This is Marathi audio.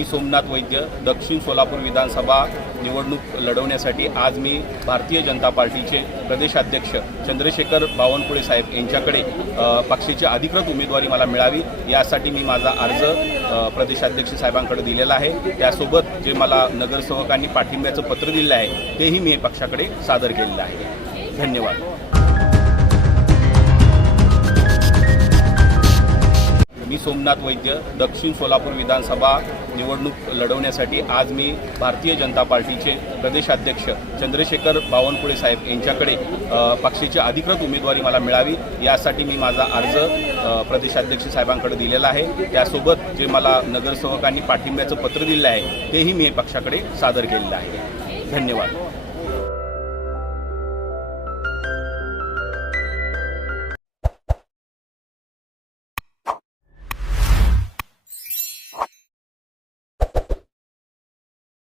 मी सोमनाथ वैद्य दक्षिण सोलापूर विधानसभा निवडणूक लढवण्यासाठी आज मी भारतीय जनता पार्टीचे प्रदेशाध्यक्ष चंद्रशेखर बावनकुळे साहेब यांच्याकडे पक्षाची अधिकृत उमेदवारी मला मिळावी यासाठी मी माझा अर्ज प्रदेशाध्यक्ष साहेबांकडे दिलेला आहे. त्यासोबत जे मला नगरसेवकांनी पाठिंब्याचं पत्र दिलं आहे तेही मी पक्षाकडे सादर केलेलं आहे. धन्यवाद. सोमनाथ वैद्य दक्षिण सोलापूर विधानसभा निवडणूक लढवण्यासाठी आज मी भारतीय जनता पार्टीचे प्रदेशाध्यक्ष चंद्रशेखर बावनकुळे साहेब यांच्याकडे पक्षाची अधिकृत उमेदवारी मला मिळावी यासाठी मी माझा अर्ज प्रदेशाध्यक्ष साहेबांकडे दिलेला आहे. त्यासोबत जे मला नगरसेवकांनी पाठिंब्याचं पत्र दिलं आहे तेही मी पक्षाकडे सादर केलेलं आहे. धन्यवाद.